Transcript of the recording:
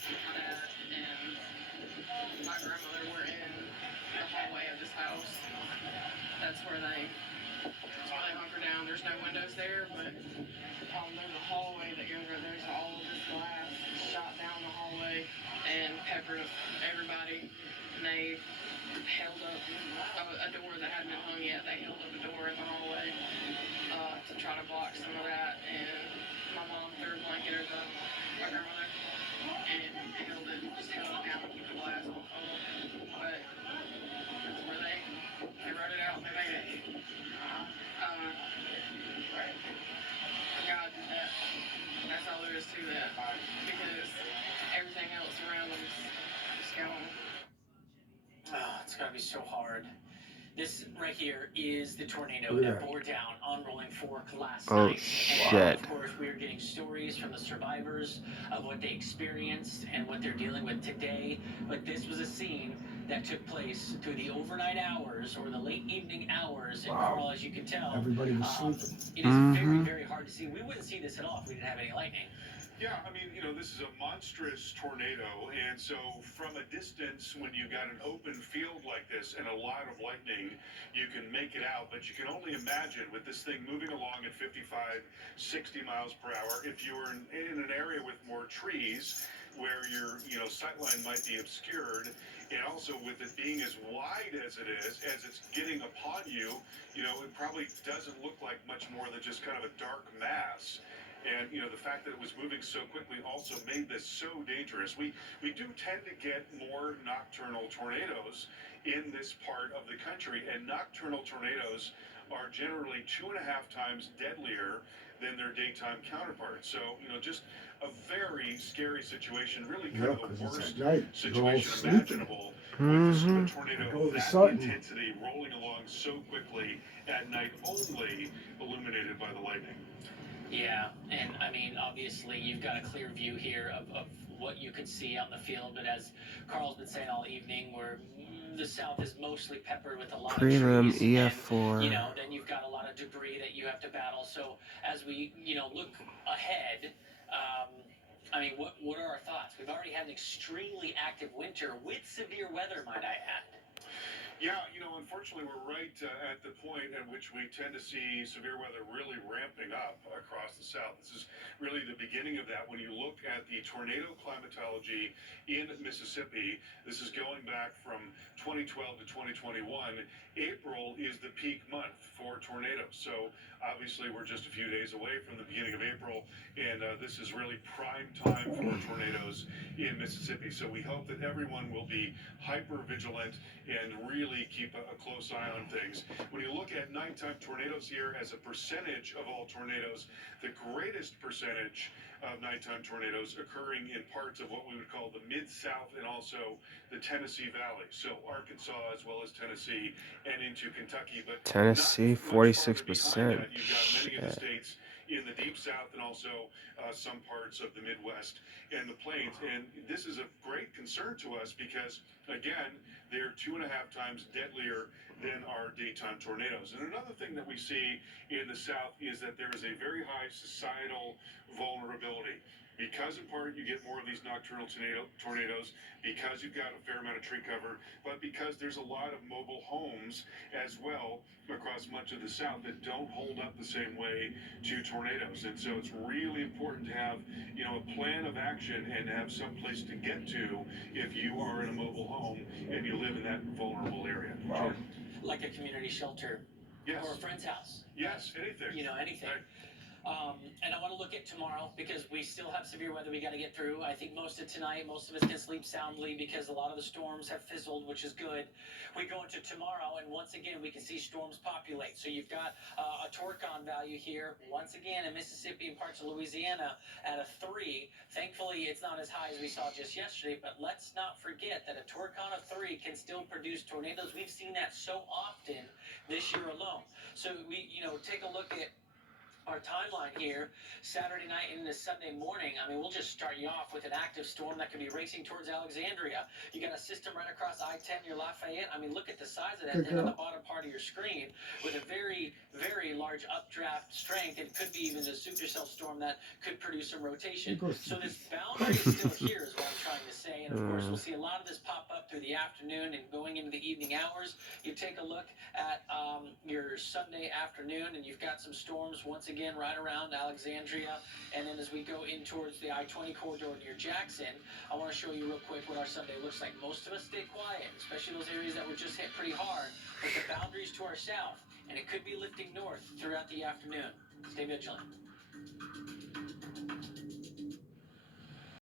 My dad and my grandmother were in the hallway of this house. That's where they hunker down. There's no windows there, but there's a hallway that goes right there. So all of this glass shot down the hallway and peppered everybody. And they held up a door that hadn't been hung yet. They held up a door in the hallway to try to block some of that. And my mom threw a blanket over my grandmother and just held it down to keep the glass off of them. But that's where they wrote it out and they made it. God did that. That's all there is to that. Because everything else around them is just gone. Oh, it's gotta be so hard. This right here is the tornado that bore down on Rolling Fork last Oh, night. shit. And of course, we're getting stories from the survivors of what they experienced and what they're dealing with today. But this was a scene that took place through the overnight hours or the late evening hours. And Carl, as you can tell, Everybody was sleeping. It is very, very hard to see. We wouldn't see this at all if we didn't have any lightning. Yeah, I mean, this is a monstrous tornado, and so from a distance, when you've got an open field like this and a lot of lightning, you can make it out, but you can only imagine with this thing moving along at 55, 60 miles per hour, if you were in an area with more trees where your, sightline might be obscured, and also with it being as wide as it is, as it's getting upon you, it probably doesn't look like much more than just kind of a dark mass. And, the fact that it was moving so quickly also made this so dangerous. We do tend to get more nocturnal tornadoes in this part of the country, and nocturnal tornadoes are generally 2.5 times deadlier than their daytime counterparts. So, just a very scary situation, really kind of the worst situation imaginable with a tornado of that intensity rolling along so quickly at night, only illuminated by the lightning. Yeah, and I mean, obviously, you've got a clear view here of what you could see out in the field, but as Carl's been saying all evening, where the south is mostly peppered with a lot of trees, Prelim and, EF4. then you've got a lot of debris that you have to battle. So as we, look ahead, I mean, what are our thoughts? We've already had an extremely active winter with severe weather, might I add. Yeah, unfortunately, we're right at the point at which we tend to see severe weather really ramping up across the south. This is really the beginning of that. When you look at the tornado climatology in Mississippi, this is going back from 2012 to 2021. April is the peak month for tornadoes. So obviously, we're just a few days away from the beginning of April, and this is really prime time for tornadoes in Mississippi. So we hope that everyone will be hyper vigilant and really keep a close eye on things. When you look at nighttime tornadoes here as a percentage of all tornadoes, the greatest percentage of nighttime tornadoes occurring in parts of what we would call the Mid-South and also the Tennessee Valley. So Arkansas as well as Tennessee and into Kentucky. But Tennessee, 46%. You've got many of the states in the Deep South and also some parts of the Midwest and the Plains. And this is a great concern to us because, again, they're 2.5 times deadlier than our daytime tornadoes. And another thing that we see in the South is that there is a very high societal vulnerability. Because in part you get more of these nocturnal tornadoes, because you've got a fair amount of tree cover, but because there's a lot of mobile homes as well across much of the South that don't hold up the same way to tornadoes. And so it's really important to have, a plan of action and have some place to get to if you are in a mobile home and you live in that vulnerable area. Wow. Like a community shelter. Yes. Or a friend's house. Yes, anything. Anything. Right. And I want to look at tomorrow because we still have severe weather we got to get through. I think most of tonight, most of us can sleep soundly because a lot of the storms have fizzled, which is good. We go into tomorrow, and once again, we can see storms populate. So you've got a Torcon value here, once again, in Mississippi and parts of Louisiana at a 3. Thankfully, it's not as high as we saw just yesterday, but let's not forget that a Torcon of 3 can still produce tornadoes. We've seen that so often this year alone. So we, take a look at our timeline here, Saturday night into Sunday morning. I mean, we'll just start you off with an active storm that could be racing towards Alexandria. You got a system right across I-10 near Lafayette. I mean, look at the size of that thing on the bottom part of your screen with a very, very large updraft strength. It could be even a supercell storm that could produce some rotation. So this boundary is still here is what I'm trying And of course, we'll see a lot of this pop up through the afternoon and going into the evening hours. You take a look at your Sunday afternoon, and you've got some storms once again right around Alexandria. And then as we go in towards the I-20 corridor near Jackson, I want to show you real quick what our Sunday looks like. Most of us stay quiet, especially those areas that were just hit pretty hard, but the boundaries to our south, and it could be lifting north throughout the afternoon. Stay vigilant.